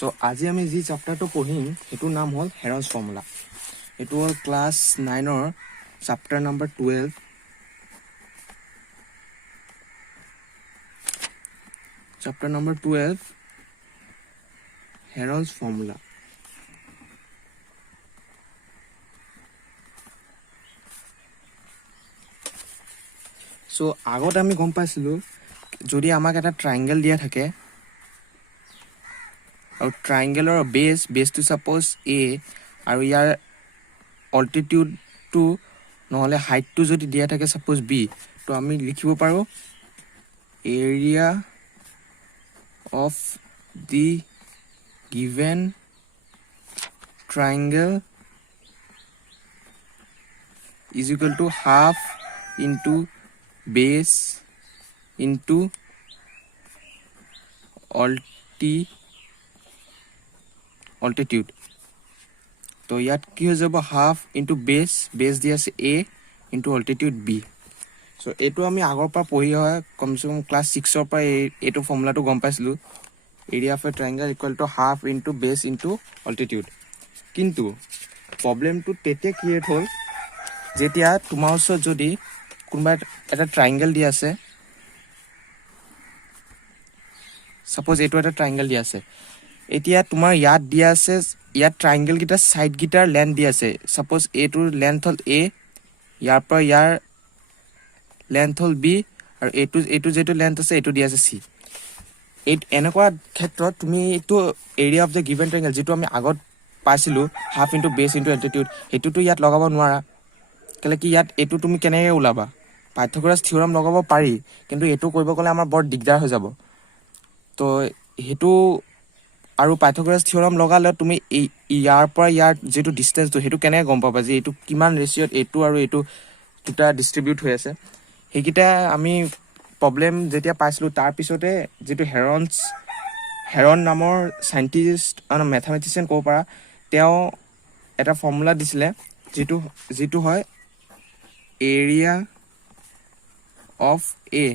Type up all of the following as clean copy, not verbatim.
So আজি আমি যি চেপ্টাৰটো পঢ়িম হেতুৰ নাম হল হেৰনছ ফৰ্মুলা। এটো হল ক্লাস 9 ৰ chapter number 12। Chapter number 12 Heron's formula. So আগত আমি গম পাইছিলো যদি আমাক এটা ট্ৰায়াঙ্গেল দিয়া থাকে আৰু ট্ৰায়াঙ্গেলৰ বেস টু সাপোজ a আৰু ইয়াৰ অল্টিটিউড টু নহলে হাইট টু যদি দিয়া থাকে সাপোজ b তো আমি লিখিব পাৰো area of the given triangle is equal to half into base into altitude. तो यात কি হৈ যাব half into base দিয়া আছে a into altitude b. So এটো আমি আগৰ পৰা পঢ়ি হয় কমসে কম ক্লাস 6 ৰ পৰা এটো ফৰ্মুলাটো গম পাইছিলো area of a triangle equal to half into base into altitude. কিন্তু প্ৰবলেমটো তেতে ক্ৰিয়েট হ'ল যেতিয়া তোমাৰ ওচৰত যদি কোনবা এটা ট্ৰায়াঙ্গেল দি আছে সাপোজ এটো এটা ট্ৰায়াঙ্গেল দি আছে এতিয়া তোমাৰ ইয়াত দিয়া আছে ইয়াত ট্ৰায়াঙ্গেল গিটা সাইড গিটাৰ লেন্থ দি আছে সাপোজ এটোৰ লেন্থ হল a ইয়াৰ পৰা ইয়াৰ লেন্থ হল b আৰু এটো যেটো লেন্থ আছে এটো দি আছে c এনেকুৱা ক্ষেত্ৰত তুমি এটো area of the given triangle যেটো আমি আগত পাইছিলো half into base into altitude হেতুটো ইয়াত লগাব নোৱাৰা কেলে কি ইয়াত এটো তুমি কেনেকৈ ওলাবা পাইথাগোৰাছ থিওৰাম লগাব পাৰি কিন্তু এটো কৰিব গলে আমাৰ বৰ দিগদাৰ হৈ যাব তো হেতু আৰু পাইথাগোৰাছ থিওৰাম লগালে তুমি ইয়াৰ পৰা ইয়াৰ যেটো ডিসটেন্সটো হেতু কেনেকৈ গম পাবা যে এটো কিমান ৰেশিওত এটো আৰু এটো দুটা ডিস্ট্ৰিবিউট হৈ আছে হেকিটা আমি প্ৰবলেম যেতিয়া পাইছিলো তাৰ পিছতে যেটো হেৰন নামৰ সাইন্টিষ্ট আৰু ম্যাথমেটিশিয়ান কো পাৰা তেওঁ এটা ফৰ্মুলা দিছিলে যেটো হয় area of a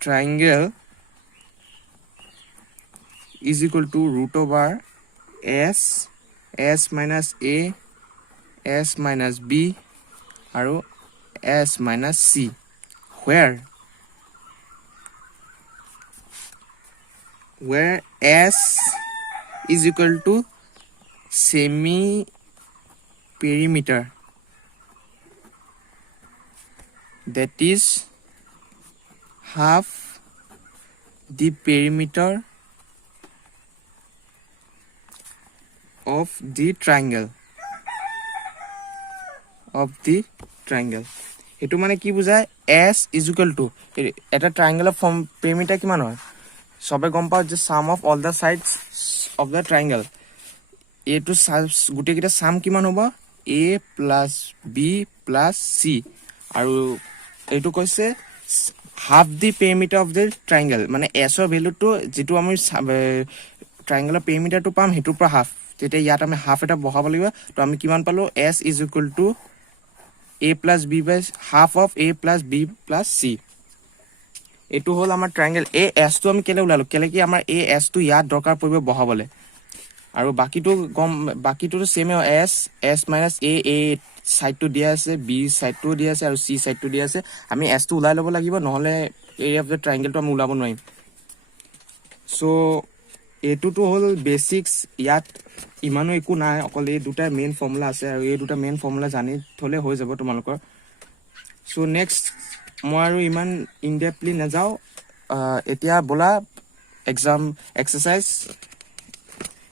triangle is equal to root over s minus a s minus b আৰু s minus c where s is equal to semi perimeter that is half the perimeter of the triangle হেতু মানে কি বুজায় s is equal to এটা ট্ৰায়াঙ্গেলৰ perimeter কিমান হয় সবে গম পাও যে sum of all the sides of the triangle এটো গুটে কিটা sum কিমান হ'ব a plus b plus c আৰু এটো কৈছে half the perimeter of the triangle মানে s ৰ ভ্যালুটো যেটো আমি ট্ৰায়াঙ্গেলৰ perimeter টো পাম হেতুৰ পৰা half তেতে ইয়াত আমি half এটা বহাব লাগিব তো আমি কিমান পালো s is equal to a plus b by half of a plus b plus c এটো হল আমাৰ ট্ৰায়াঙ্গেল a s টো আমি কেলে উলালো কেলে কি আমাৰ a s টো ইয়াত দৰকাৰ পৰিব বহাবলে আৰু বাকিটো same s minus a side টো দিয়া আছে b সাইড টো দিয়া আছে আৰু c সাইড টো দিয়া আছে আমি s টো উলাই লব লাগিব নহলে এৰিয়া অফ দা ট্ৰায়াঙ্গেল টো আমি উলাব নোৱাৰিম সো এটোটো হল বেসিক্স ইয়াত ইমানো একো নাই অকল এই দুটা মেইন ফৰ্মুলা আছে আৰু এই দুটা মেইন ফৰ্মুলা জানি থলে হৈ যাব তোমালোকৰ সো নেক্সট মই আৰু ইমান ইন ডেপলি নাযাও এতিয়া বলা এক্সাম এক্সাৰসাইজ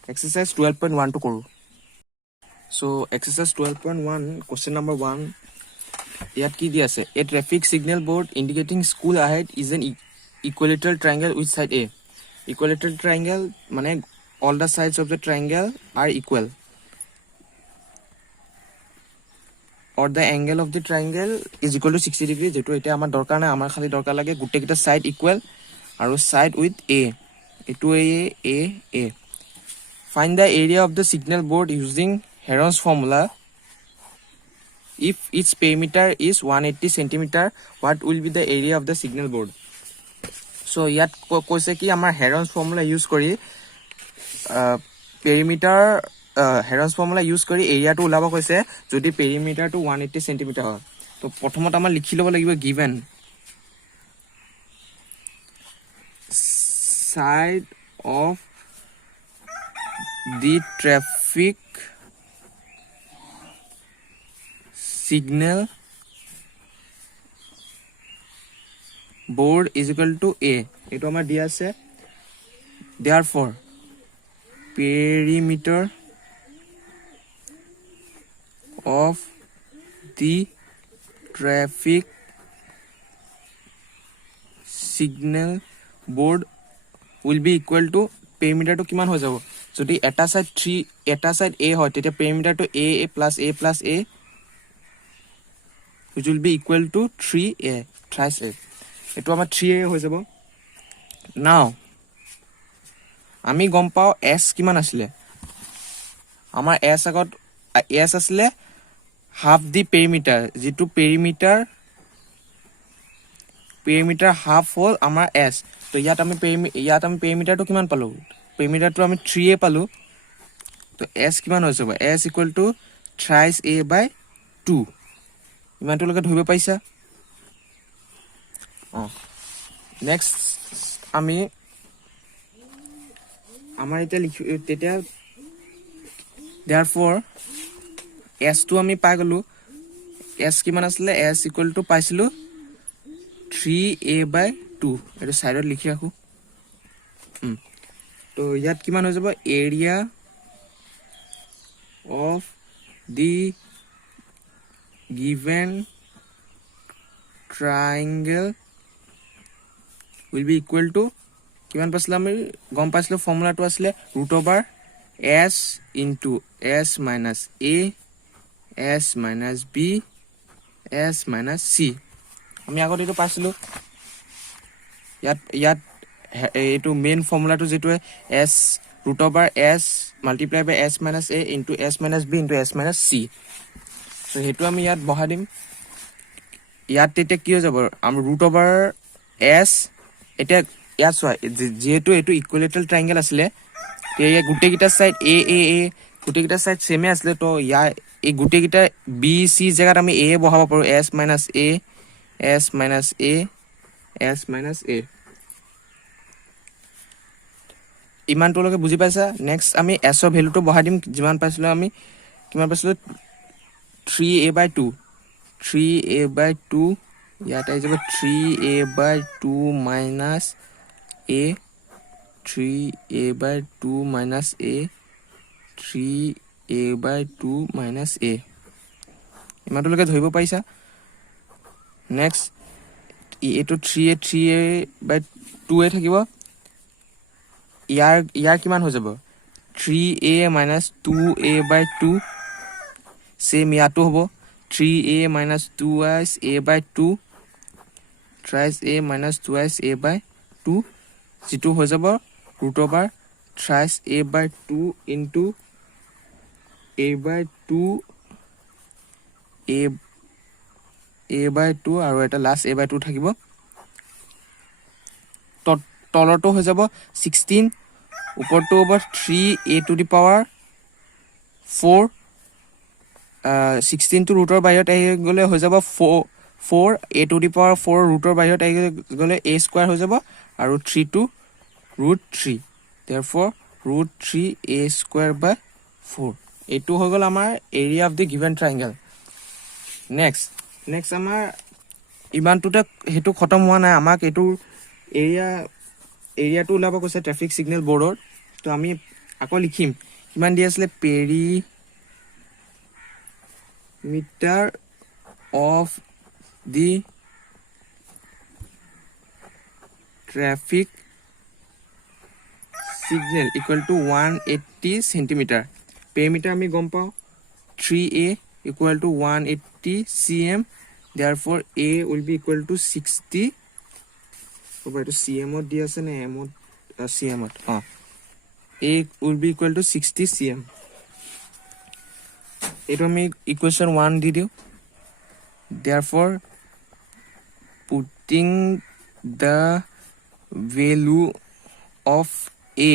12.1 to কৰো so exercise 12.1 question number 1 ইয়াত কি দি আছে a traffic signal board indicating school ahead is an equilateral triangle with side a equilateral triangle মানে all the sides of the triangle are equal or the angle of the triangle is equal to 60 degree যেটো এটা আমাৰ দৰকাৰ নাই আমাৰ খালি দৰকাৰ লাগে গুটে কিটা সাইড ইকুৱেল আৰু সাইড উইথ a এটো a find the area of the signal board using Heron's formula. If its perimeter is 180 cm, what will be the area of the signal board? So, ইয়াত কৈছে কি আমাৰ Heron's formula use কৰি perimeter হেৰনছ formula use কৰি এৰিয়াটো ওলাব কৈছে যদি পেৰিমিটাৰটো 180 সেন্টিমিটাৰ হয় তো প্ৰথমত আমাৰ লিখি ল'ব লাগিব given side of the traffic signal board is equal to a এইটো আমাৰ দিয়া আছে therefore perimeter of the traffic signal board will be equal to perimeter to কিমান হৈ যাব যদি এটা সাইড 3 এটা সাইড a হয় তেতিয়া perimeter to a plus a plus a which will be equal to 3a thrice a এটো আমাৰ 3a হৈ যাব নাও আমি গম পাও s কিমান আছিল আমাৰ s আগত s আছিল হাফ দি পেৰিমিটাৰ যেটো পেৰিমিটাৰ হাফ হল আমাৰ s তো ইয়াত আমি পেৰিমিটাৰটো কিমান পালো পেৰিমিটাৰটো আমি 3a পালো তো s কিমান হৈ যাব s equal to thrice a by 2 ইমানটো লগে ধৰিব পাইছা নেক্সট আমি আমাৰ এটা লিখি তেতিয়া therefore s টো আমি পাই গলো s কিমান আছিল s equal to পাইছিলো 3a by 2 এটো সাইডত লিখি ৰাখো তো ইয়াত কিমান হৈ যাব area of the given triangle will be equal to কিমান পাইছিল আমি গম পাইছিল ফৰ্মুলাটো আছিল √/s into s minus a s minus b s minus c আমি আগত এটো পাইছিল ইয়াত এটো মেইন ফৰ্মুলাটো যেটো s √/s multiply by s minus a into s minus b into s minus c so হেতু আমি ইয়াত বহা দিম ইয়াত তেতিয়া কি হৈ যাব আমি √/s এটা ইয়াত চোৱা যেহেতু এটো ইকুইলেটাৰেল ট্ৰায়াঙ্গেল আছিল এই গুটেকিটা সাইড a a a গুটেকিটা সাইড সেমে আছিল তো ইয়া এই গুটেকিটা b c জায়গাত আমি a বহাব পাৰো s minus a s minus a s minus a ইমানটো লগে বুজি পাইছা নেক্সট আমি s ৰ ভ্যালুটো বহা দিম যিমান পাইছিল আমি কিমান পাইছিল 3a by 2 3a by 2 ইয়াত আই যাব 3a by 2 minus a 3a by 2 minus a 3a by 2 minus a ইমানটো লগে ধৰিব পাইছা নেক্সট এটো 3a by 2a থাকিব ইয়াৰ কিমান হৈ যাব 3a minus 2a by 2 same ইয়াতো হ'ব 3a minus 2s a by 2 thrice a minus 2s a by 2 যেটো হৈ যাব √/thrice a by 2 into a by 2 a by 2 আৰু এটা লাষ্ট a by 2 থাকিব তলৰটো হৈ যাব 16 ওপৰটো হ'ব 3a to the power 4 16 to ৰুটৰ বাহিৰত আহি গলে হৈ যাব 4 a to the power 4 ৰুটৰ বাহিৰত আহি গলে a স্কয়াৰ হৈ যাব আৰু 3 to √3 therefore √3a square by 4 এটো হৈ গল আমাৰ area of the given triangle next আমাৰ ইমানটোতে হেতু খতম হোৱা নাই আমাক এটো এৰিয়াটো ওলাব কৈছে ট্ৰাফিক সিগনেল বৰ্ডৰ তো আমি আকৌ লিখিম কিমান দি আছিল perimeter of the traffic signal equal to 180 centimeter perimeter আমি গম পাও 3a equal to 180 cm therefore a will be equal to 60 over to cm ত দি আছে নে m to cm to a will be equal to 60 cm এটো আমি equation 1 দি দিও therefore putting the value of a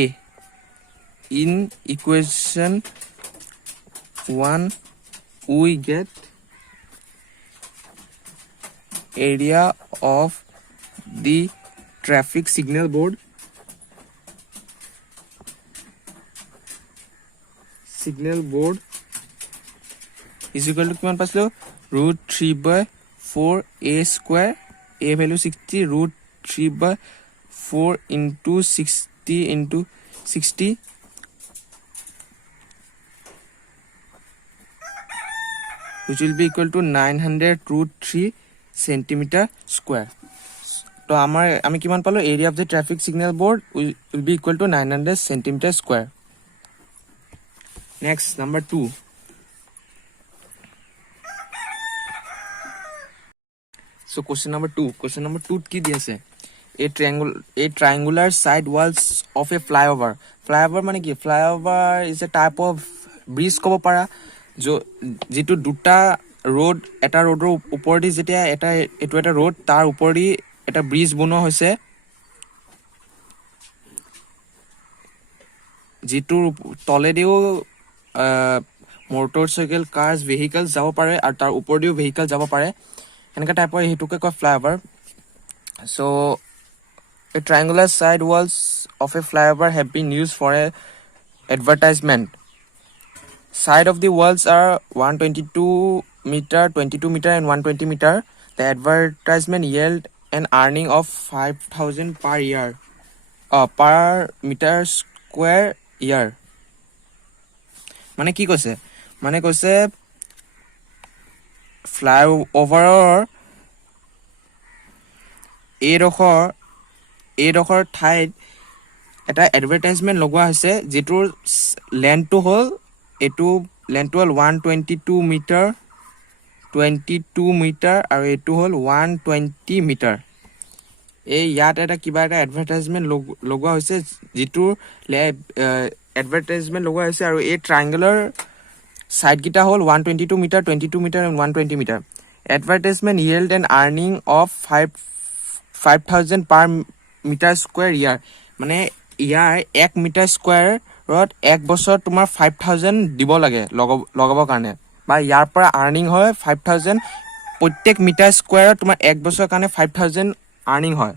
in equation 1 we get area of the traffic signal board is equal to কিমান পাইছিলো √3/4 a square a value 60 √3/4 into 60 into 60 which will be equal to 900 √3 centimeter square. তো আমি কিমান পালো area of the traffic signal board will be equal to 900 centimeter square. Next, number 2. So question number 2 কি দিয়েছে a triangular side walls of a flyover মানে কি flyover is a type of bridge কব পাৰা যেটো দুটা road এটা roadৰ ওপৰেদি যেতিয়া এটো এটা road তাৰ ওপৰেদি এটা bridge বনোৱা হৈছে যেটো তলেদিও motorcycle cars vehicles যাব পাৰে আৰু তাৰ ওপৰেদিও vehicle যাব পাৰে এনেকা টাইপৰ হেতুকে কয় flyover. So a triangular side walls of a flyover have been used for a advertisement. Side of the walls are 122 meter, 22 meter and 120 meter. The advertisement yield an earning of 5,000 per year, per meter square year. মানে কি কৈছে ফ্লাইঅভাৰৰ এইডোখৰ ঠাইত এটা advertisement লগোৱা হৈছে যেটোৰ লেন্থটো হ'ল 122 metre 22 metre আৰু এইটো হ'ল 120 মিটাৰ এই ইয়াত এটা কিবা এটা এডভাৰটাইজমেণ্ট লগোৱা হৈছে যেটোৰ এডভাৰটাইজমেণ্ট লগোৱা হৈছে আৰু এই ট্ৰায়াঙ্গুলাৰ সাইড গিটা হল 122 metre 22 metre and 120 metre advertisement yield an earning of 5,000 per meter square year মানে ইয়াৰ 1 মিটাৰ স্কয়াৰত 1 বছৰ তোমাৰ 5,000 দিব লাগে লগাবৰ কাৰণে বা ইয়াৰ পৰা আৰ্নিং হয় 5,000 প্ৰত্যেক মিটাৰ স্কয়াৰত তোমাৰ 1 বছৰ কাৰণে 5,000 আৰ্নিং হয়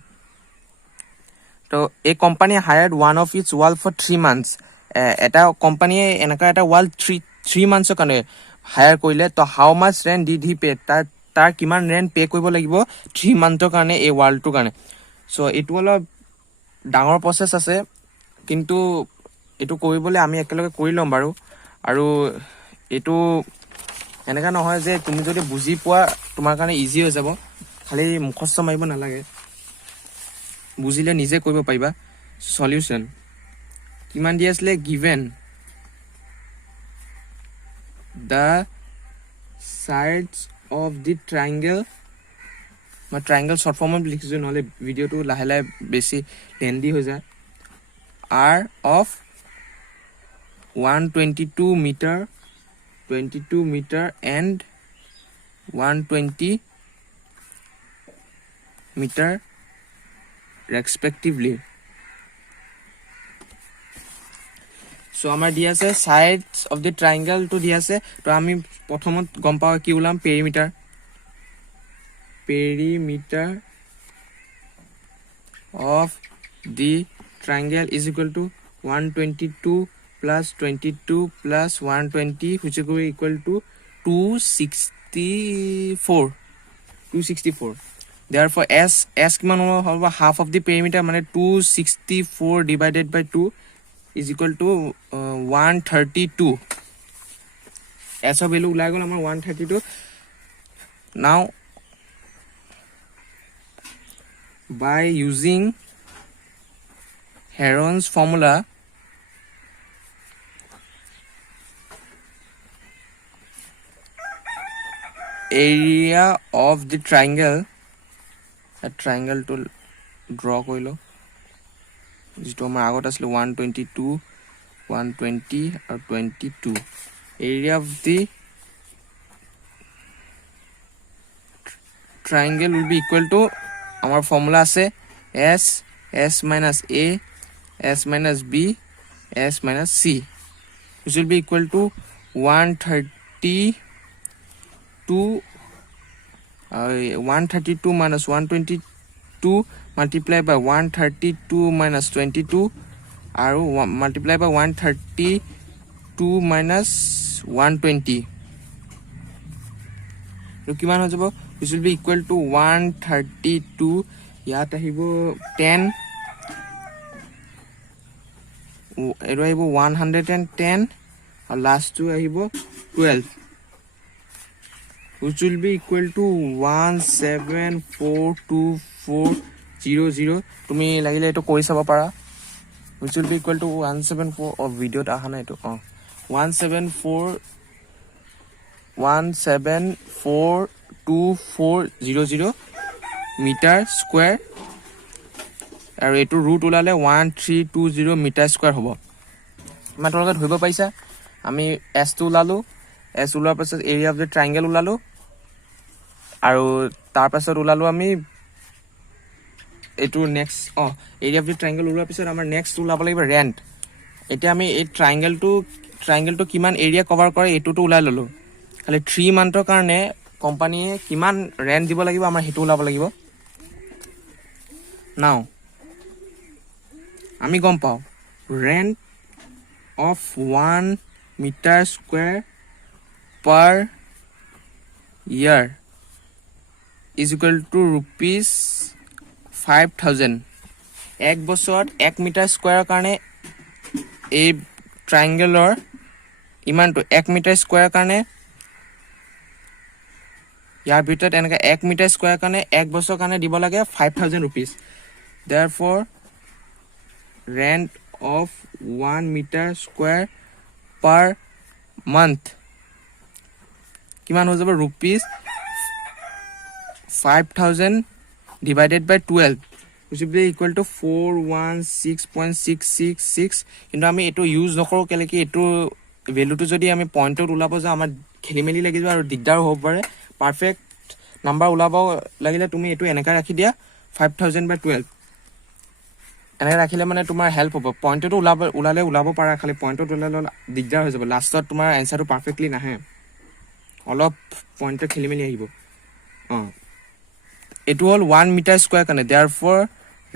তো এই company hired one of its wall for 3 months এটা কোম্পানীয়ে এনেকা এটা ওয়াল 3 মান্থছৰ কাৰণে হায়াৰ কৰিলে তো হাউ মাচ ৰেন্ট ডিড হি পে তাৰ কিমান ৰেন্ট পে কৰিব লাগিব 3 মান্থৰ কাৰণে এই ওয়ালটোৰ কাৰণে সো ইট অলপ ডাঙৰ প্ৰসেস আছে কিন্তু এটো কৰিবলৈ আমি একেলগে কৰি লম বাৰু আৰু এটো এনেকা নহয় যে তুমি যদি বুজি পোৱা তোমাৰ কাৰণে ইজি হৈ যাব খালি মুখস্থ মাৰিব নালাগে বুজিলে নিজে কৰিব পাৰিবা সলিউশন কিমান দি আসলে given the sides of the triangle মই triangle short form লিখিছো নহলে ভিডিওটো লাহে লাহে বেছি লেন্দি হৈ যায় are of 122 meter 22 meter and 120 meter respectively. So আমাৰ দিয়া আছে sides of the triangle to দিয়া আছে তো আমি প্ৰথমত গম পাও কি উলাম perimeter of the triangle is equal to 122 plus 22 plus 120 which is equal to 264 therefore s কিমান হ'ব half of the perimeter মানে 264 divided by 2 is equal to 132 s of value ওলাই গল আমাৰ 132 now by using Heron's formula area of the triangle a triangle to draw কৰিলো যেটো আমাৰ আগত আছিল 122 120 আৰু 22 area of the triangle will be equal to our formula আছে s minus a s minus b S minus C, which will be equal to 132 minus 122 multiplied by 132 minus 22 আৰু multiplied by 132 minus 120 কিমান হৈ যাব which will be equal to 132 ইয়াত আহিব 10 এটো আহিব 110 আৰু লাষ্ট টু আহিব 12 which will be equal to 1742400 তুমি লাগিলে এটো কৰি চাব পাৰা which will be equal to 174 or video ta ahana eto 1742400 meter square আৰু এটো root ওলালে 1320 meter square হ'ব মাত্ৰ লগত হইব পাইছা আমি s টো ওলালো s ওলাৰ পাছত area of the triangle ওলালো আৰু তাৰ পাছত ওলালো আমি এটো next area of the triangle ওলোৱাৰ পিছত আমাৰ নেক্সট ওলাব লাগিব rent এতিয়া আমি এই ট্ৰায়াঙ্গেলটো কিমান এৰিয়া কভাৰ কৰে এটোটো ওলাই ললো খালি 3 মান্থৰ কাৰণে কোম্পানীয়ে কিমান ৰেন্ট দিব লাগিব আমাৰ হেতু ওলাব লাগিব নাও আমি গম পাও rent of 1 meter square per year is equal to rupees 5000 এক বছৰত 1 মিটাৰ স্কয়াৰ কাৰণে এই ট্ৰায়াঙ্গেলৰ ইমানটো 1 মিটাৰ স্কয়াৰ কাৰণে ইয়াৰ ভিতৰত এনেকা 1 মিটাৰ স্কয়াৰ কাৰণে 1 বছৰ কাৰণে দিব লাগে 5000 rupees therefore rent of 1 meter square per month কিমান হৈ যাব rupees 5000 divided by 12 which will be equal to 416.666 কিন্তু আমি এটো ইউজ নকৰো কেলে কি এটো ভ্যালুটো যদি আমি পইণ্টত উলাব যা আমাৰ খেলিমেলি লাগি যাব আৰু দিগদাৰ হ'ব পাৰে পাৰফেক্ট নাম্বাৰ উলাব লাগিলে তুমি এটো এনেকা ৰাখি দিয়া 5000 by 12 এনেকা ৰাখিলে মানে তোমাৰ হেল্প হ'ব পইণ্টত উলাব পাৰা খালি পইণ্টত উলালে দিগদাৰ হৈ যাব লাষ্টত তোমাৰ আনসাৰটো পাৰফেক্টলি নাহে অলপ পইণ্টত খেলিমেলি আহিব এটো হল 1 মিটাৰ স্কয়াৰ কাৰণে therefore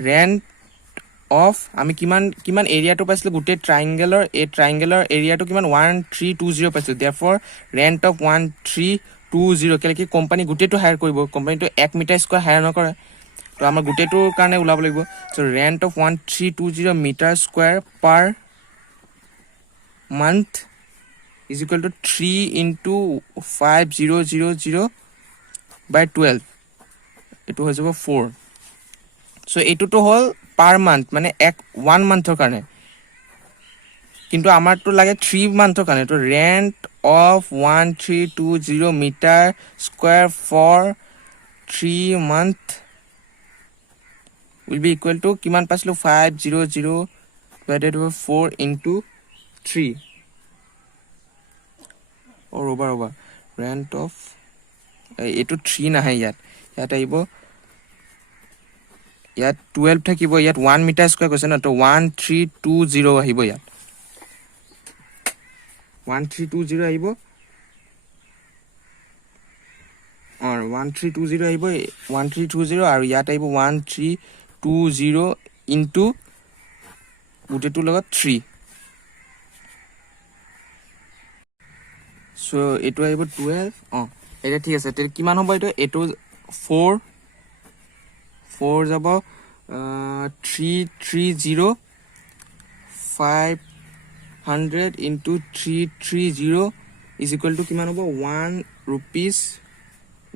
rent of আমি কিমান এৰিয়াটো পাইছিল গুটে ট্ৰায়াঙ্গেলৰ এৰিয়াটো কিমান 1320 পাইছিল therefore rent of 1320 কেলে কি কোম্পানী গুটেটো হায়াৰ কৰিব কোম্পানীটো 1 মিটাৰ স্কয়াৰ হায়াৰ নকৰে তো আমাৰ গুটেটোৰ কাৰণে উলাব লাগিব so rent of 1320 meter square per month is equal to 3 into 5000 by 12 এটো হৈ যাব 4 so এটোটো হল পার মান্থ মানে 1 মান্থৰ কাৰণে কিন্তু আমাৰটো লাগে 3 মান্থৰ কাৰণে তো rent of 1320 meter square for 3 month will be equal to কিমান পাছলো 500 divided by 4 into 3 or over rent of এটো 3 নাহে ইয়াত আহিব ইয়াত 12 থাকিব ইয়াত 1 মিটাৰ স্কয়াৰ কৈছে না তো 1320 আহিব ইয়াত 1320 আহিব আৰু 1320 আহিব 1320 আৰু ইয়াত আহিব 1320 ইনটু গুটেটো লগত 3 সো এটো আহিব 12 এটা ঠিক আছে তে কিমান হ'ব এটো 4 যাব 330 500 into 330 is equal to কিমান হ'ব 1 rupees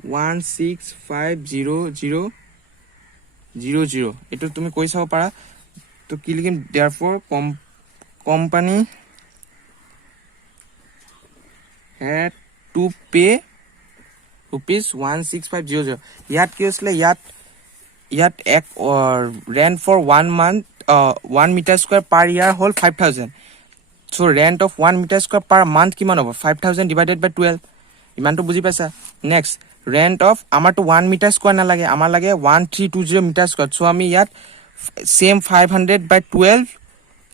165000 এটো তুমি কৈ চাব পাৰা তো কি লিখিম therefore company had to pay rupees 16500 ইয়াত কি হৈছিলে ইয়াত এক rent for 1 month 1 meter square per year whole 5000 so rent of 1 meter square per month কিমান হ'ব 5000 divided by 12 ইমানটো বুজি পাইছা next rent of আমাৰটো 1 meter square না লাগে আমাৰ লাগে 1320 meter square so আমি ইয়াত same 500 by 12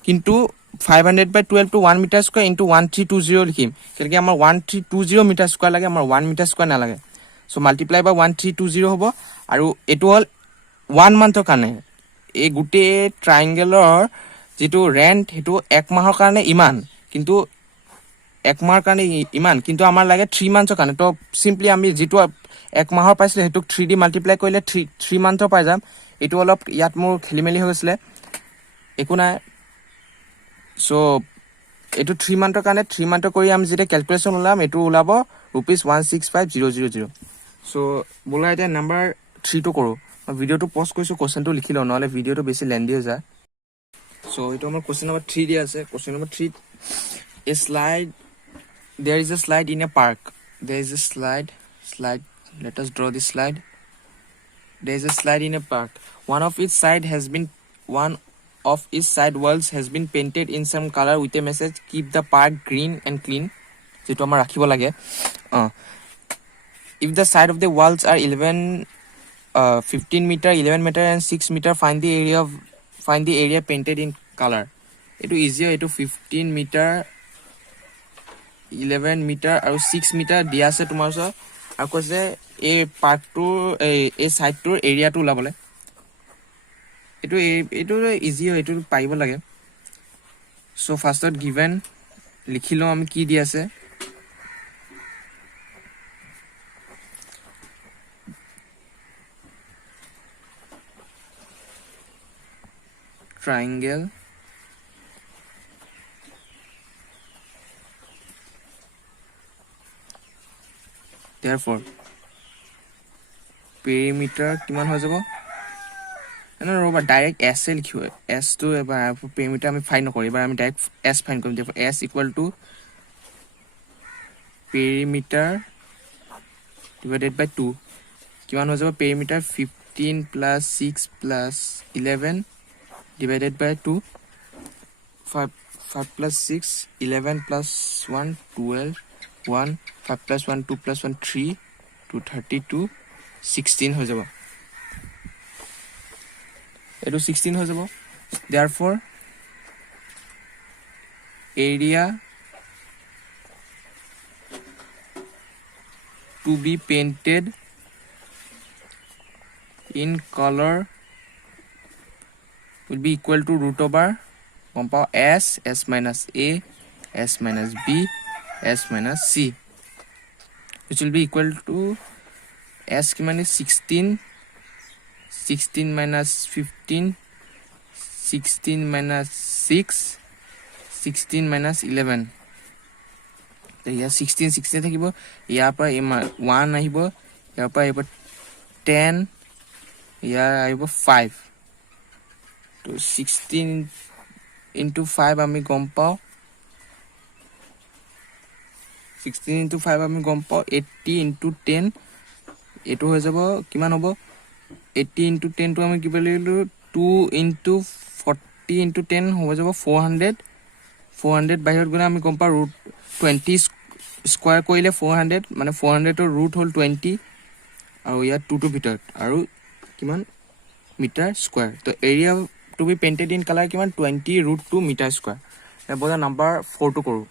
কিন্তু 500 by 12 to 1 meter square into 1320 লিখিম কেনেকৈ আমাৰ 1320 মিটাৰ স্কয়াৰ লাগে আমাৰ 1 মিটাৰ স্কয়াৰ নালাগে সো মাল্টিপ্লাই বাই 1320 হ'ব আৰু এটো হল 1 মান্থৰ কাৰণে এই গুটে ট্ৰায়াঙ্গেলৰ যেটো ৰেন্ট হেতু 1 মাহৰ কাৰণে ইমান কিন্তু 1 মাহৰ কাৰণে ইমান কিন্তু আমাৰ লাগে 3 মান্থৰ কাৰণে তো সিম্পলি আমি যেটো 1 মাহৰ পাইছিলে হেতু 3D মাল্টিপ্লাই কৰিলে 3 মান্থৰ পাই যাম এটো অলপ ইয়াত মোৰ খেলিমেলি হৈ গৈছিলে একো নাই সো এটো 3 মান্থৰ কাৰণে 3 মান্থৰ কৰি আমি যেটা ক্যালকুলেশন ওলাম এটো ওলাব ₹165,000 সো বলা এটা নাম্বাৰ 3 টো কৰো ভিডিওটো পজ কৰিছো কোশ্চেনটো লিখি লও নহলে ভিডিওটো বেছি লেন্দি হৈ যায় সো এটো আমাৰ কোশ্চেন নম্বৰ 3 দিয়া আছে question number 3 a slide there is a slide in a park there is a slide let us draw this slide there is a slide in a park one of its side walls has been painted in some color with a message keep the park green and clean যেটো আমাৰ ৰাখিব লাগে if the side of the walls are 15 meter 11 meter and 6 meter find the area painted in color এটো easy এটো 15 meter 11 meter আৰু 6 meter দিয়া আছে তোমাৰ ওচৰত আৰু কৈছে এই পাৰ্কটোৰ এই সাইডটোৰ এৰিয়াটো ওলাবলে এটো ইজি এটো পাইব লাগে সো ফাৰ্স্টত গিভেন লিখিলো আমি কি দি আছে triangle therefore perimeter কিমান হৈ যাব না ৰবা ডাইৰেক্ট s লিখিও s টো এবাৰ perimeter আমি ফাইন নকৰি এবাৰ আমি ডাইৰেক্ট s ফাইন কৰিম therefore s = perimeter divided by 2 কিমান হৈ যাব perimeter 15 plus 6 plus 11 divided by 2 5 plus 6 11 plus 1 12 1 5 plus 1 2 plus 1 3 2 32 16 হৈ যাব এটো 16 হৈ যাব therefore area to be painted in color will be equal to root over compound s minus a s minus b s minus c which will be equal to s minus 16 minus 15 16 minus 6 16 minus 11 তো ইয়া 16 থাকিব ইয়াৰ পৰা 1 আহিব ইয়াৰ পৰা আহিব 10 ইয়াৰ আহিব 5 তো 16 into 5 আমি গম পাও 16 into 5 আমি গম পাও 80 into 10 এটো হৈ যাব কিমান হ'ব 80 into 10 তো আমি কি বলিলো 2 into 40 into 10 হৈ যাব 400 বাহিৰত গলে আমি গম পাও ৰুট 20 স্কয়াৰ কৰিলে 400 মানে 400 ৰ ৰুট হল 20 আৰু ইয়াত 2 টো ভিতৰত আৰু কিমান মিটাৰ স্কয়াৰ তো area to be painted in color কিমান 20 root 2 meter square এবাৰ নাম্বাৰ 4 টো কৰো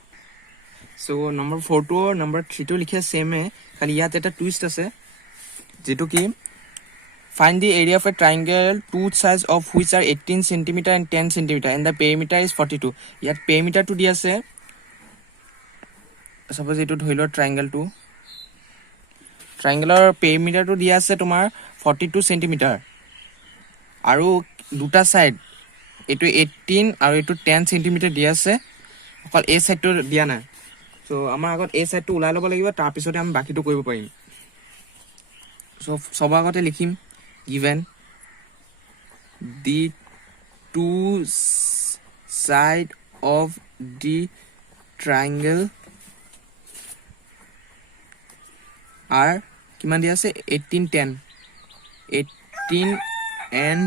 সো নাম্বাৰ 4 টো নাম্বাৰ 3 টো লিখা সেম হে খালি ইয়াত এটা টুইষ্ট আছে যেটো কি find the area of a triangle two sides of which are 18 cm and 10 cm and the perimeter is 42 ইয়াত perimeter টো দি আছে suppose এটো ধৰিলো triangular perimeter টো দি আছে তোমাৰ 42 cm আৰু দুটা সাইড এটো 18 আৰু এটো 10 cm দি আছে অকল এই সাইডটো দিয়া না সো আমাৰ আগত এই সাইডটো উলাই লব লাগিব তাৰ পিছতে আমি বাকিটো কৰিব পাৰিম সো সব আগতে লিখিম given the two side of the triangle are কিমান দি আছে 18 10 18 and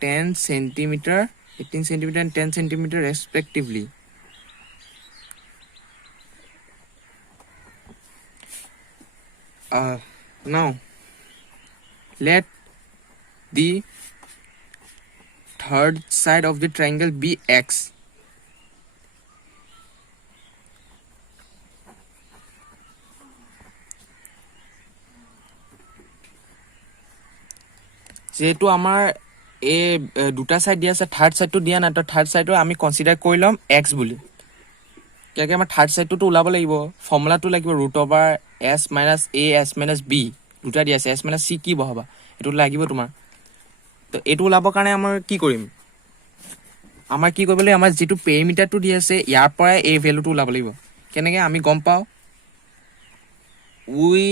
10 centimeter 18 centimeter and 10 centimeter respectively now let the third side of the triangle be x যেহেতু আমাৰ এই দুটা সাইড দিয়া আছে থাৰ্ড সাইডটো দিয়া নাই তো থাৰ্ড সাইডটো আমি কনসিডাৰ কৰি ল'ম x বুলি কিয়াকে আমাৰ থাৰ্ড সাইডটো ওলাব লাগিব ফৰ্মুলাটো লাগিব √s - a s - b দুটা দিয়া আছে s - c কি বহাবা এটো লাগিব তোমাৰ তো এটো ওলাবৰ কাৰণে আমাৰ কি কৰিম আমাৰ কি কৰিবলৈ আমাৰ যেটো পেৰিমিটাৰটো দি আছে ইয়াৰ পৰা এই ভ্যালুটো ওলাব লাগিব কেনেকৈ আমি গম পাও we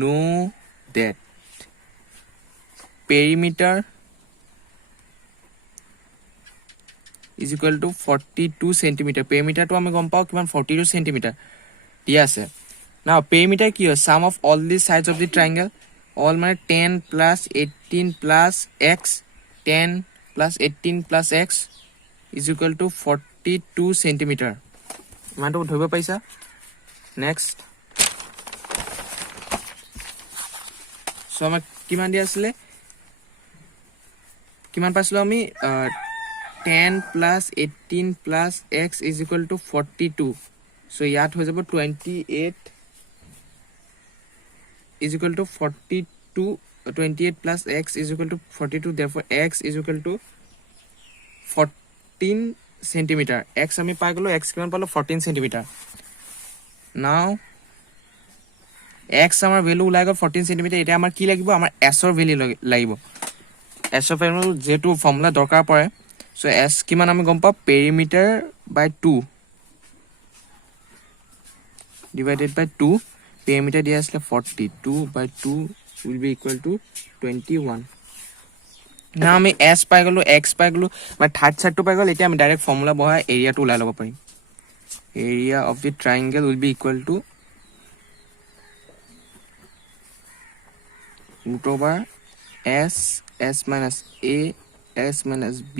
know that perimeter is equal to 42 centimeter perimeter to আমি গম পাও কিমান 42 centimeter দিয়া আছে now perimeter কি হয় sum of all the sides of the triangle all মানে 10 plus 18 plus x 10 plus 18 plus x is equal to 42 centimeter ইমানটো ধৰিব পাইছা next so আমাক কিমান দিয়া আছিল কিমান পাইছিলো আমি 10 plus 18 plus x is equal to 42 so ইয়াত হৈ যাব 28 is equal to 42 28 plus x is equal to 42 therefore x is equal to 14 centimeter x আমি পাই গলো x কিমান পালো 14 centimeter now x আমাৰ ভ্যালু ওলাই গল 14 cm এটা আমাৰ কি লাগিব আমাৰ s ৰ ভ্যালু লাগিব s ৰ ভ্যালু যেটো ফৰ্মুলা দৰকাৰ পৰে সো s কিমান আমি গম পাও perimeter by 2 divided by 2 perimeter দিয়া আছে 42 by 2 will be equal to 21 না আমি s পাই গলো x পাই গলো মানে থাৰ্ড সাইডটো পাই গল এতিয়া আমি ডাইৰেক্ট ফৰ্মুলা বহাই এৰিয়াটো ওলাই ল'ব পাৰিম area of the triangle will be equal to √s s minus a s minus b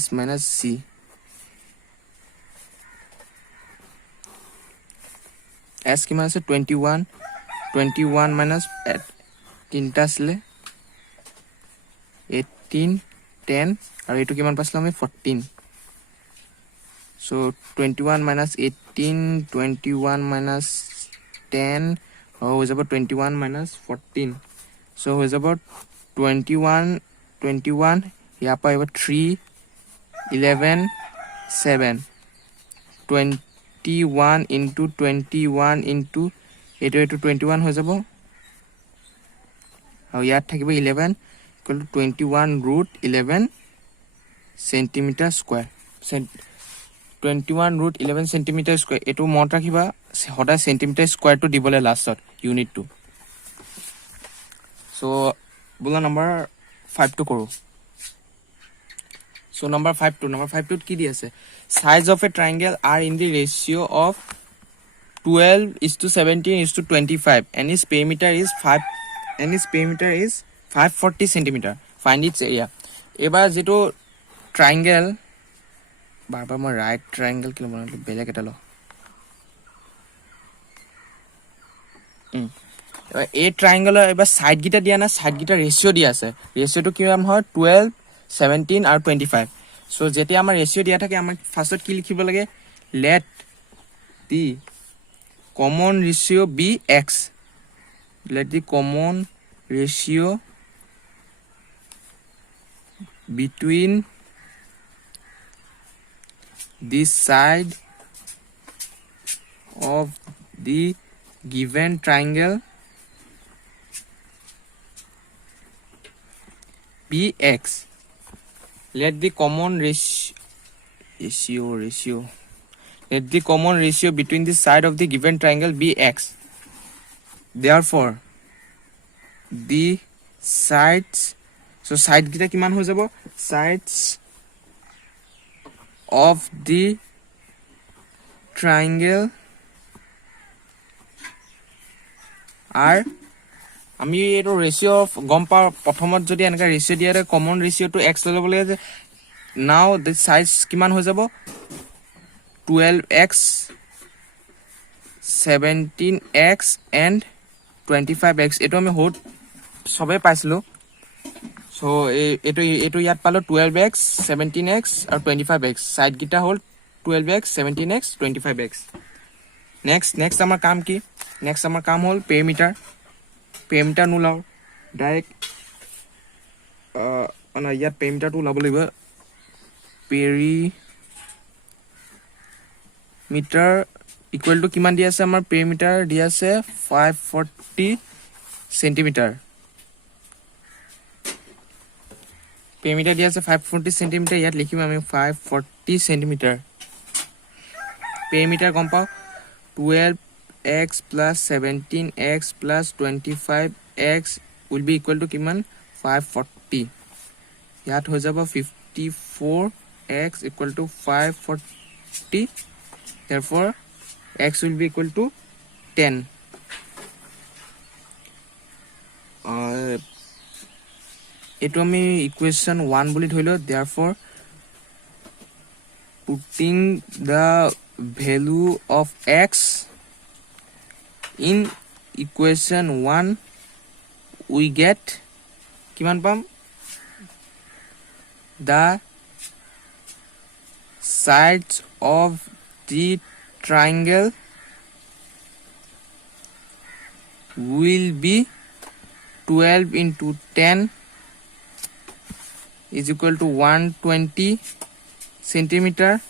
s minus c s কিমান আছে 21 minus 3টা আছে 18 10 আৰু এটো কিমান পাছলা আমি 14 so 21 minus 18 21 minus 10 হৈ যাব 21 minus 14 so হৈ যাব 21 ইয়াৰ পৰা আহিব 3 11 7 21 into 21 into এটো 21 হৈ যাব আৰু ইয়াত থাকিব 11 equal to 21 √11 centimeter square 21 √11 centimeter square এটো মনত ৰাখিবা হদা সেন্টিমিটাৰ স্কয়াৰ টু দিবলে লাষ্টত ইউনিট টু সো বুলা নাম্বাৰ 5 টু কৰো সো নাম্বাৰ 5 টু কি দি আছে sides of a triangle are in the ratio of 12:17:25 and its perimeter is 540 centimeter find its area এবাৰ যেটো ট্ৰায়াঙ্গেল বাবা মই ৰাইট ট্ৰায়াঙ্গেল কি বনালো বেলেগ এটা ল এই ট্ৰায়াঙ্গেলৰ এবাৰ সাইড গিটা দিয়া না সাইড গিটা ৰেশিও দিয়া আছে ৰেশিওটো কিমান হয় 12 17 আৰু 25 সো যেতিয়া আমাৰ ৰেশিও দিয়া থাকে আমাৰ ফাৰ্স্টত কি লিখিব লাগে let the common ratio be x let the common ratio between this side of the given triangle be x let the common ratio let the common ratio between the side of the given triangle be x therefore the sides so side gita kiman ho jabo sides of the triangle are আমি এটো ratio গম পা প্রথমত যদি এনেকা ratio দিয়ারে common ratio two x লব লাগে যে নাও দ্য সাইজ কিমান হৈ যাব 12x 17x and 25x এটো আমি হোট সবে পাইছিলো সো এটো ইয়াত পালো 12x 17x আৰু 25x সাইড গিটা হল 12x 17x 25x নেক্সট আমাৰ কাম কি নেক্সট আমাৰ কাম হল পেৰিমিটাৰ নোলাও ডাইৰেক্ট মানে ইয়াত পেৰিমিটাৰটো ওলাব লাগিব পেৰিমিটাৰ ইকুৱেল টু কিমান দি আছে আমাৰ পেৰিমিটাৰ দি আছে 540 সেন্টিমিটাৰ পেৰিমিটাৰ দি আছে 540 সেন্টিমিটাৰ ইয়াত লিখিম আমি 540 সেন্টিমিটাৰ পেৰিমিটাৰ গম পাওঁ 12x plus 17x plus 25x will be equal to কিমান 540 ইয়াত হৈ যাব 54x equal to 540 therefore x will be equal to 10 এইটো আমি ইকুৱেশ্যন 1 বুলি ধৰিলো therefore putting the value of x in equation 1 we get kiman pam the sides of the triangle will be 12 into 10 is equal to 120 centimeter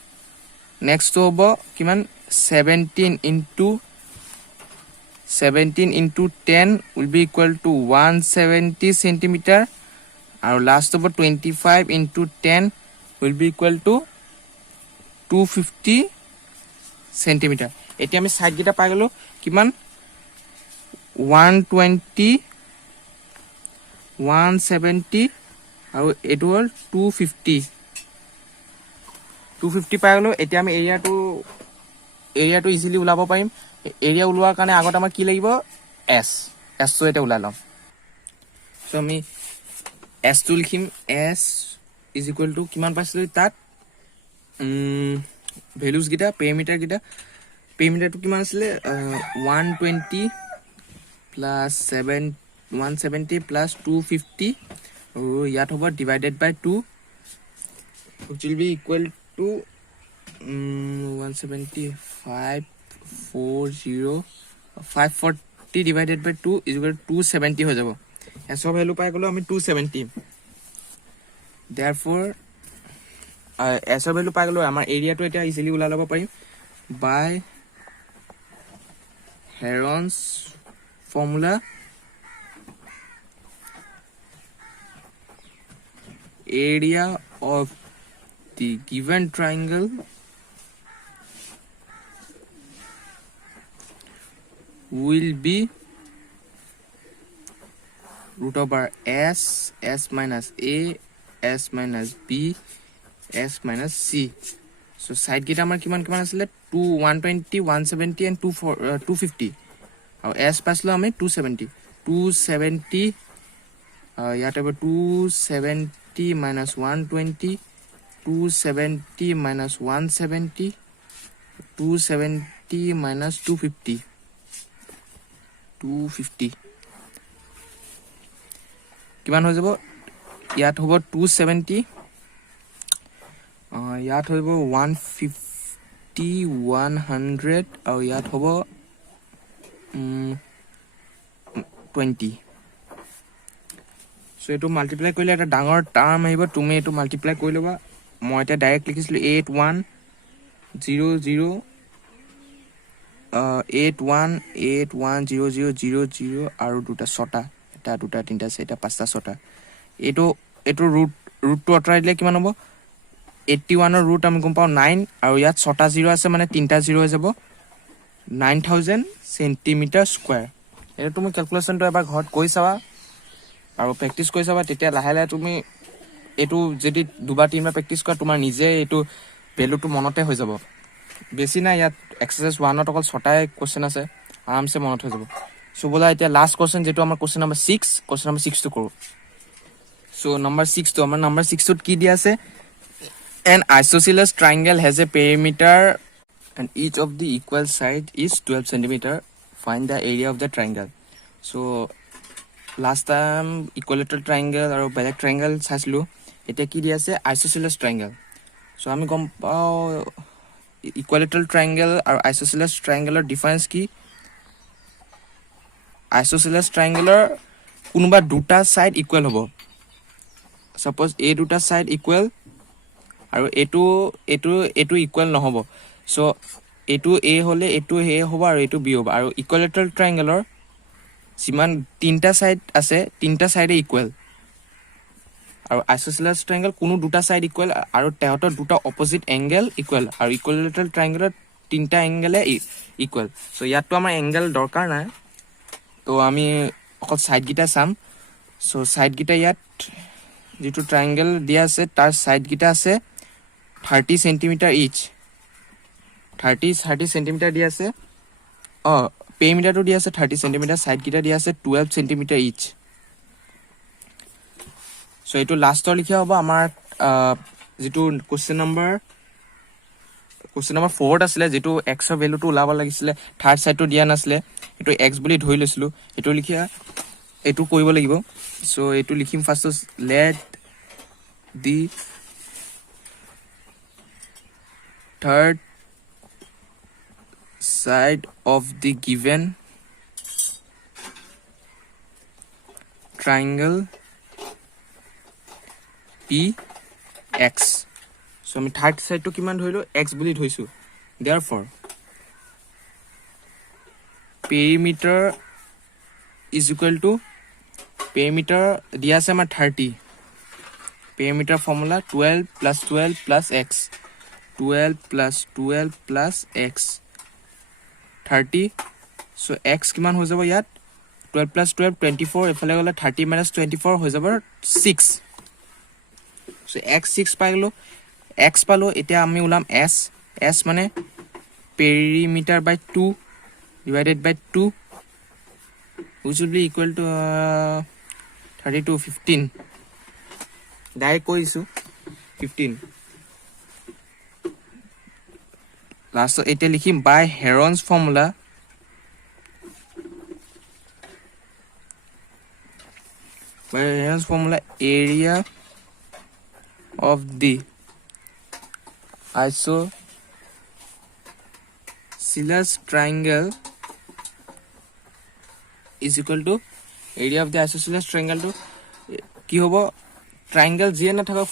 next hobo kiman 17 into 10 will be equal to 170 centimeter and last over 25 into 10 will be equal to 250 centimeter eti ami side gita pai gelo kiman 120 170 আৰু এটো হল 250 পাই গলো এতিয়া আমি এৰিয়াটো easily উলাব পাৰিম area উলোৱাৰ কাৰণে আগত আমাৰ কি লাগিব s তো এটা উলাই লম সো আমি s টো লিখিম s ইজ ইকুৱেল টু কিমান পাইছিলো তাত ভ্যালুজ গিটা পেৰিমিটাৰটো কিমান আছিল 120 প্লাস 170 প্লাস 250 আৰু ইয়াত হ'ব divided by 2 which will be equal to 540 divided by 2 is equal to 270 হৈ যাব এসব ভ্যালু পাই গলো আমি 270 therefore এসব ভ্যালু পাই গলো আমাৰ এৰিয়াটো এটা ইজিলি উলা লব পাৰিম by Heron's formula area of the given triangle will be root over s minus a s minus b s minus c so side gita amar kiman asile 120 170 and 250 আৰু s পাছলো আমি 270 ইয়াত হ'ব 270 minus 120 270 minus 170 270 minus 250 কিমান হৈ যাব ইয়াত হ'ব 270 ইয়াত হ'ব 150 100 আৰু ইয়াত হ'ব 20 সো এটো মাল্টিপ্লাই কৰিলে এটা ডাঙৰ টাৰ্ম আহিব তুমি এটো মাল্টিপ্লাই কৰি লবা মই এটা ডাইৰেক্ট লিখিছিলো 8100 আৰু দুটা ছটা এটা দুটা তিনটা চাৰিটা পাঁচটা ছটা এটো ৰুটটো অতৰাই দিলে কিমান হ'ব 81 ৰ ৰুট আমি গম পাও 9 আৰু ইয়াত ছটা 0 আছে মানে তিনটা 0 হৈ যাব 9000 সেন্টিমিটার স্কয়ার এটা তুমি ক্যালকুলেশনটো এবাৰ ঘৰত কৰি চাবা আৰু প্ৰেক্টিস কৰি চাবা তেতিয়া লাহে লাহে তুমি এটো যদি দুবাৰ তিনবাৰ প্ৰেক্টিস কৰা তোমাৰ নিজে এটো ভ্যালুটো মনতে হৈ যাব বেছি না ইয়াত এক্সাৰসাইজ 1 ত অকল ছটাই কোশ্চেন আছে আৰামছে মনত হৈ যাব সো বলা এতিয়া লাষ্ট কোশ্চেন যেটো আমাৰ কোশ্চেন নম্বৰ 6 টো কৰো সো নম্বৰ 6 টো আমাৰ নম্বৰ 6 ত কি দিয়া আছে an isosceles triangle has a perimeter and each of the equal side is 12 centimeter find the area of the triangle so last time equilateral triangle or beleg triangle চাইছিলো এটা কি দিয়া আছে isosceles triangle so আমি গম পাও equilateral triangle আৰু isosceles triangle ৰ ডিফাৰেন্স কি isosceles triangle ৰ কোনোবা দুটা সাইড ইকুয়াল হ'ব suppose এই দুটা সাইড ইকুৱেল আৰু এটো ইকুৱেল নহব সো এটো এ হলে এটো এ হ'ব আৰু এটো বি হ'ব আৰু ইকুৱেলেটাৰেল ট্ৰায়াঙ্গলৰ যিমান তিনটা সাইড আছে তিনটা সাইডে ইকুৱেল আৰু আইসোসেলেস ট্ৰায়াঙ্গল কোনো দুটা সাইড ইকুৱেল আৰু তেহতৰ দুটা অপোজিট এংগেল ইকুৱেল আৰু ইকুৱেলেটাৰেল ট্ৰায়াঙ্গলৰ তিনটা এংগেলে ইকুৱেল সো ইয়াতো আমাৰ এংগেল দৰকাৰ নাই তো আমি অকল সাইড গিটা চাম সো সাইড গিটা ইয়াত যেটো ট্ৰায়াঙ্গল দিয়া আছে তাৰ সাইড গিটা আছে 30 সেন্টিমিটাৰ ইচ 30 সেন্টিমিটাৰ দিয়া আছে পেৰিমিটাৰটো দিয়া আছে 30 সেন্টিমিটাৰ সাইড গিটা দিয়া আছে 12 সেন্টিমিটাৰ ইচ সো এটো লাষ্টৰ লিখা হ'ব আমাৰ যেটো কোশ্চেন নম্বৰ 4 আছিলে যেটো x ৰ ভ্যালুটো ওলাব লাগিছিলে থাৰ্ড সাইডটো দিয়া নাছিলে এটো x বুলি ধৰি লৈছিলো এটো লিখা এটো কৰিব লাগিব সো এটো লিখিম first let the third side of the given triangle be x so আমি third side to কিমান ধৰিলো x বুলি ধৰিছো therefore perimeter is equal to perimeter দিয়া আছে আমাৰ 30 perimeter formula 12 plus 12 plus x 12 plus 12 plus x 30 so x কিমান হৈ যাব ইয়াত 12 plus 12 24 এফালে গলে 30 minus 24 হৈ যাব 6 so x 6 পাই গলো x পালো এতিয়া আমি উলাম s মানে perimeter by 2 divided by 2 which will be equal to 32 15 direct কৈছো 15 লাষ্ট এটা লিখিম বাই হেৰনছ formula area of the isosceles triangle is equal to area of the isosceles triangle to কি হ'ব ট্ৰায়াঙ্গল যিয়ে না থাকা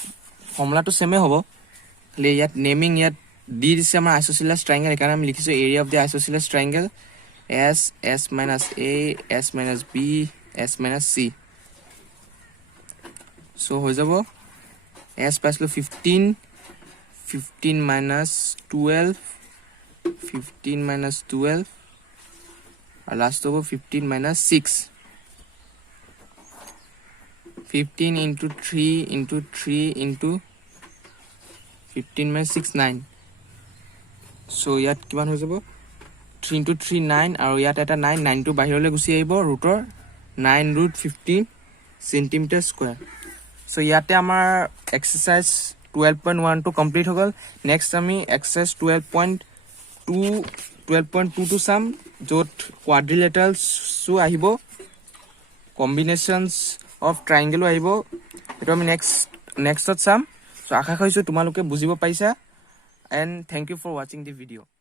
ফৰ্মুলাটো সেমে হ'ব খালি ইয়াত নেমিং ইয়াত দি দিছে আমাৰ আইসোসেলেস ট্ৰায়াঙ্গল একাৰণে আমি লিখিছো area of the isosceles triangle s minus a s minus b s minus c so হৈ যাব s পাইছিলো 15 minus 12 আৰু লাষ্ট হ'ব 15 minus 6 15 into 3 into 3 into 15 minus 6 9 so ইয়াত কিমান হৈ যাব 3 into 3 9 আৰু ইয়াত এটা 9 9 টো বাহিৰলৈ গুছি আহিব ৰুটৰ 9 root 15 সেন্টিমিটাৰ স্কয়াৰ so ইয়াতে আমাৰ এক্সাৰসাইজ 12.1 টো কমপ্লিট হৈ গল নেক্সট আমি এক্সাৰসাইজ 12.2 টো সাম যত কোৱাড্ৰিলেটাৰেলছ আহিব কম্বিনেশনস of triangle আহিব এটো আমি নেক্সটত চাম সো আশা কৰিছো তোমালোকে বুজিব পাইছা and thank you for watching the video